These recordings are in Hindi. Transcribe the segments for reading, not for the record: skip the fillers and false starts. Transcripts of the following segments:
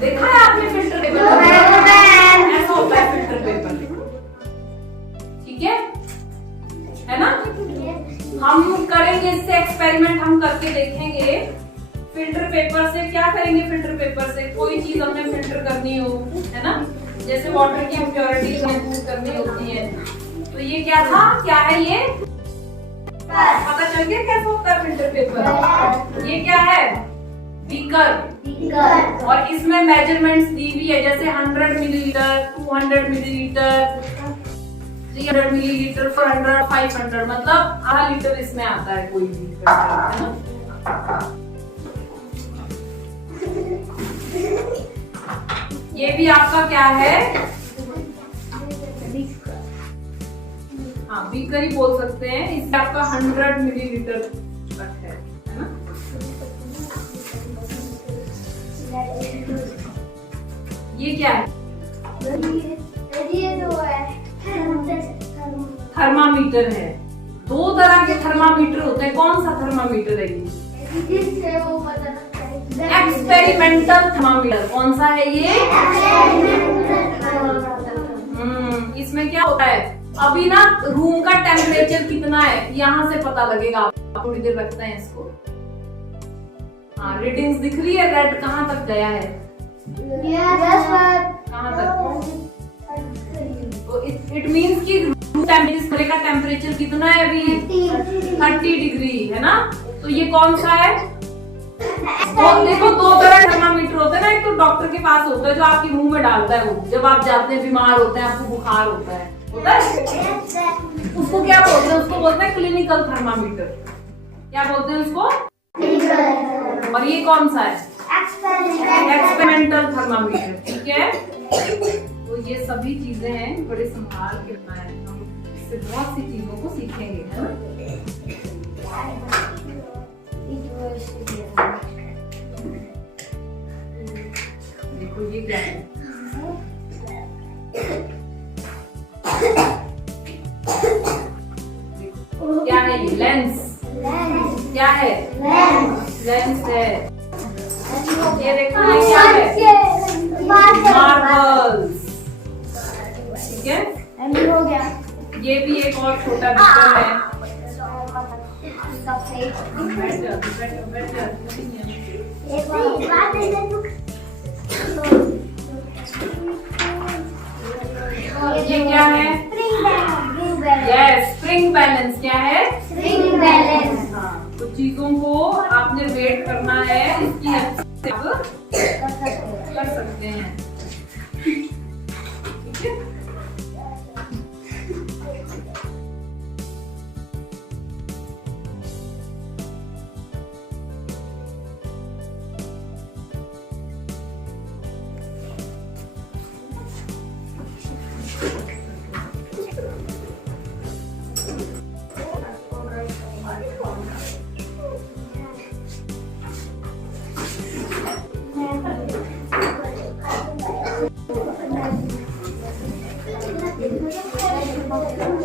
देखा है आपने फिल्टर पेपर? ऐसा होता है फिल्टर पेपर, ठीक है ना? हम करेंगे इससे एक्सपेरिमेंट, हम करके देखेंगे फिल्टर पेपर से। क्या करेंगे फिल्टर पेपर से? कोई चीज हमने फिल्टर करनी हो, है ना, जैसे वाटर की इम्प्योरिटी करनी होती है। तो ये क्या था, क्या है ये? पता चल गया कैसे होता है फिल्टर पेपर? ये क्या है? बीकर। और इसमें मेजरमेंट्स दी हुई है, जैसे 100 मिलीलीटर, 200 मिलीलीटर, 300 मिलीलीटर, 400, 500, मतलब आधा लीटर इसमें आता है कोई भी फिल्टर, है ना? ये भी आपका क्या है? हाँ, बीकर ही बोल सकते हैं। इससे आपका 100 मिलीलीटर तक है ना? ये क्या है? थर्मामीटर है। 2 तरह के थर्मामीटर होते हैं। कौन सा थर्मामीटर है ये? Experimental thermometer. कौन सा है ये? इसमें क्या होता है, अभी ना रूम का टेम्परेचर कितना है यहाँ से पता लगेगा। आप थोड़ी देर रखते हैं इसको। हाँ, रीडिंग्स दिख रही है, रेड कहाँ तक गया है? कहाँ तक? तो इट मीन्स कि रूम टेम्परेचर का टेम्परेचर कितना है अभी? 30 डिग्री, है ना? तो ये कौन सा है? तो देखो 2 तरह थर्मामीटर होते हैं ना। एक तो डॉक्टर के पास होता है जो आपके मुंह में डालता है, वो जब आप जाते हैं, बीमार होते हैं, आपको बुखार होता है, उसको क्या बोलते हैं? उसको बोलते हैं क्लिनिकल थर्मामीटर। क्या बोलते हैं उसको? और ये कौन सा है? एक्सपेरिमेंटल थर्मामीटर, ठीक है? तो ये सभी चीजें हैं, बड़े संभाल के रखना है। हम इससे बहुत सी चीजों को सीखेंगे, है ना? देखो ये क्या है? क्या है ये? लेंस। क्या है? लेंस है। ये देखो ये क्या है? मार्बल्स, ठीक है? हो गया। ये भी एक और छोटा बीकर है। ये क्या है? Yes, spring balance. क्या है? Spring balance. हाँ, तो चीजों को आपने वेट करना है, इसकी आप कर सकते हैं, ठीक है?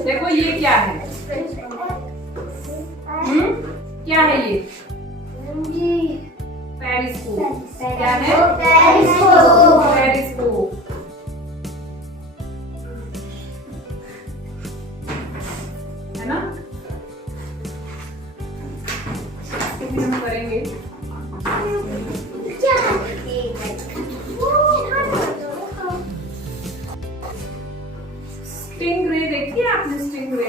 देखो ये क्या है? क्या है ये? पेरिस्कोप। क्या है? पेरिस्कोप। है ना? इसको भी हम करेंगे। स्टिंगरे देखी है आपने? Stingray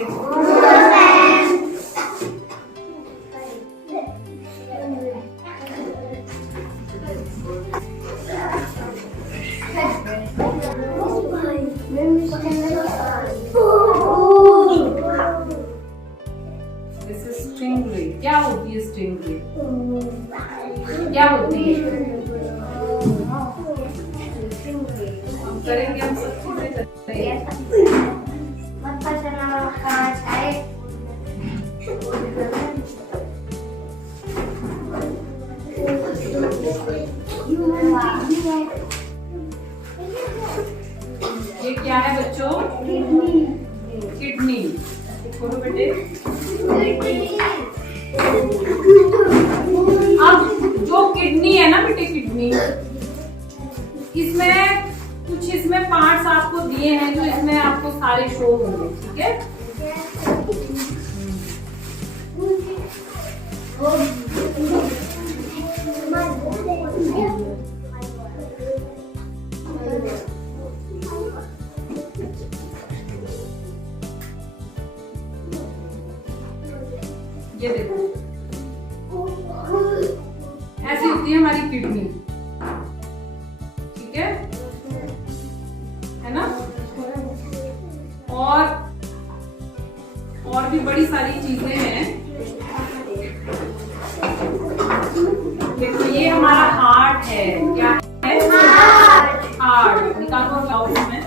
this is stingray. क्या होती है स्टिंगरे? क्या होती है? हम करेंगे, हम सब चीजें करेंगे। ये क्या है बच्चों? किडनी। खोलो बेटे। अब जो किडनी है ना बेटे, किडनी इसमें कुछ इसमें पार्ट्स आपको दिए हैं जो इसमें आपको सारे शो होंगे, ठीक है। ये देखो ऐसी होती है हमारी किडनी, ठीक है ना। और भी बड़ी सारी चीजें हैं। देखो ये हमारा हार्ट है, क्या है? हार्ट निकालो ग्लाउस में।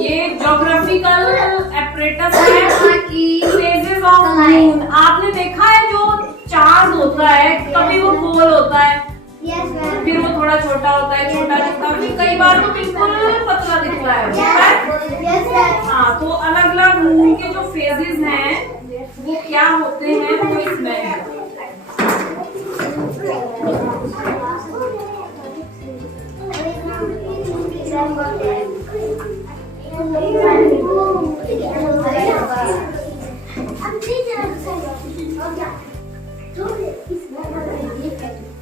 ये ज्योग्राफिकल एपरेटस है, फेजेस ऑफ मून। आपने देखा है जो चार्ट होता है, कभी वो गोल होता है, फिर वो थोड़ा छोटा होता है, छोटा दिखता है, फिर कई बार तो बिल्कुल पतला दिखता है। हाँ, तो अलग अलग मून के जो फेजेस हैं वो क्या होते हैं वो इसमें है।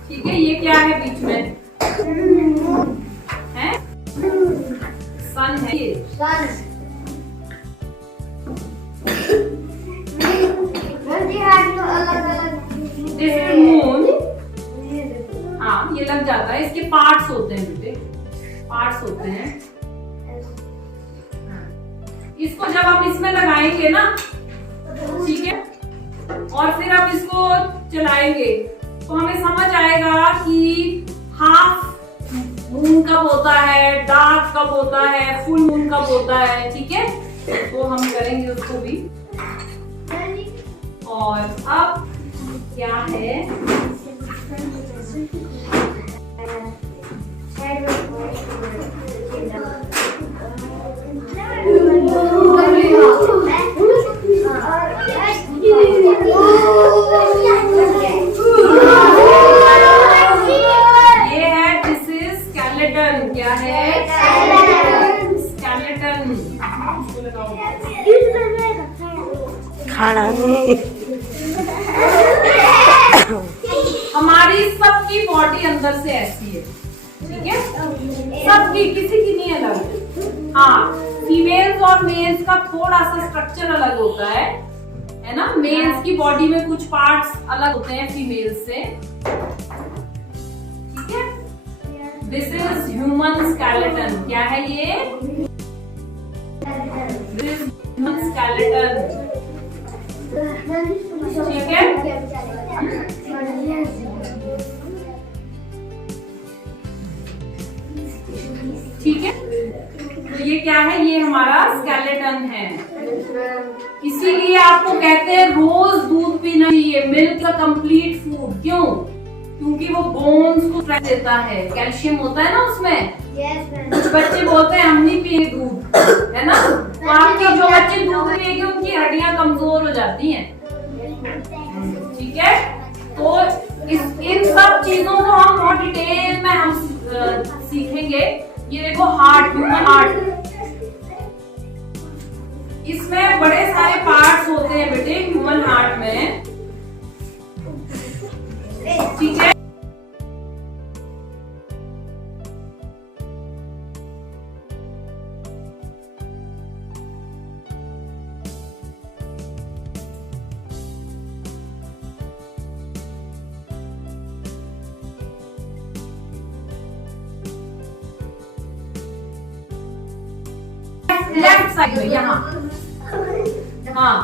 ठीक है, ये क्या है बीच में है? सन है ये। This is moon. हाँ, ये लग जाता है। इसके पार्ट्स होते हैं बेटे, पार्ट्स होते हैं। इसको जब हम इसमें लगाएंगे ना, ठीक है, और फिर हम इसको चलाएंगे तो हमें समझ आएगा कि हाफ मून कब होता है, डार्क कब होता है, फुल मून कब होता है, ठीक है। तो हम करेंगे उसको भी। और अब क्या है, ये है दिस इज स्केलेटन। क्या है? स्केलेटन। खाना नहीं। हमारी सबकी बॉडी अंदर से ऐसी है, ठीक है, सबकी, किसी की नहीं अलग। हाँ, फीमेल्स और मेल्स का थोड़ा सा स्ट्रक्चर अलग होता है ना। मेल्स की बॉडी में कुछ पार्ट्स अलग होते हैं फीमेल्स से, ठीक है। This is human skeleton. क्या है ये? दिस इज ह्यूमन स्केलेटन, ठीक है। ठीक है, तो ये क्या है? ये हमारा स्केलेटन है। इसीलिए आपको कहते हैं रोज दूध पीना चाहिए, मिल्क का कंप्लीट फूड। क्यों? क्योंकि वो बोन्स को स्ट्रेंथ देता है, कैल्शियम होता है ना उसमें। कुछ बच्चे बोलते हैं हम नहीं पिए दूध, है ना। तो आपके जो बच्चे दूध पिएंगे उनकी हड्डियां कमजोर हो जाती हैं, ठीक है। तो इन सब चीजों को हम और डिटेल में हम सीखेंगे। ये देखो हार्ट, ह्यूमन हार्ट, इसमें बड़े सारे पार्ट्स होते हैं बेटे ह्यूमन हार्ट में, ठीक है। लेफ्ट साइड में यहाँ, हाँ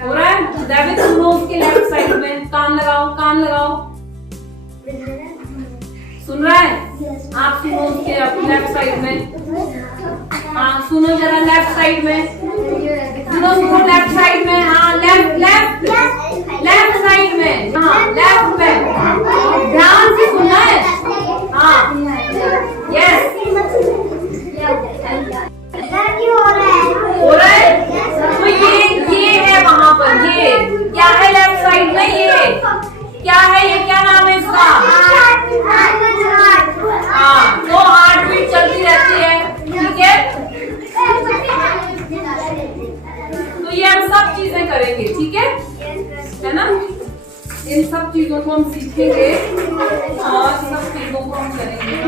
हो रहा है। डेविड सुनो उसके लेफ्ट साइड में, कान लगाओ, कान लगाओ, सुन रहा है? आप सुनो उसके लेफ्ट साइड में। हाँ सुनो जरा लेफ्ट साइड में, सुनो सुनो लेफ्ट साइड में। हाँ लेफ्ट लेफ्ट लेफ्ट साइड में, हाँ लेफ्ट में, ध्यान से सुनना है। हाँ यस, हो रहा है। तो ये है चीजें करेंगे, ठीक है ना? इन सब चीजों को हम सीखेंगे और सब चीजों को हम करेंगे।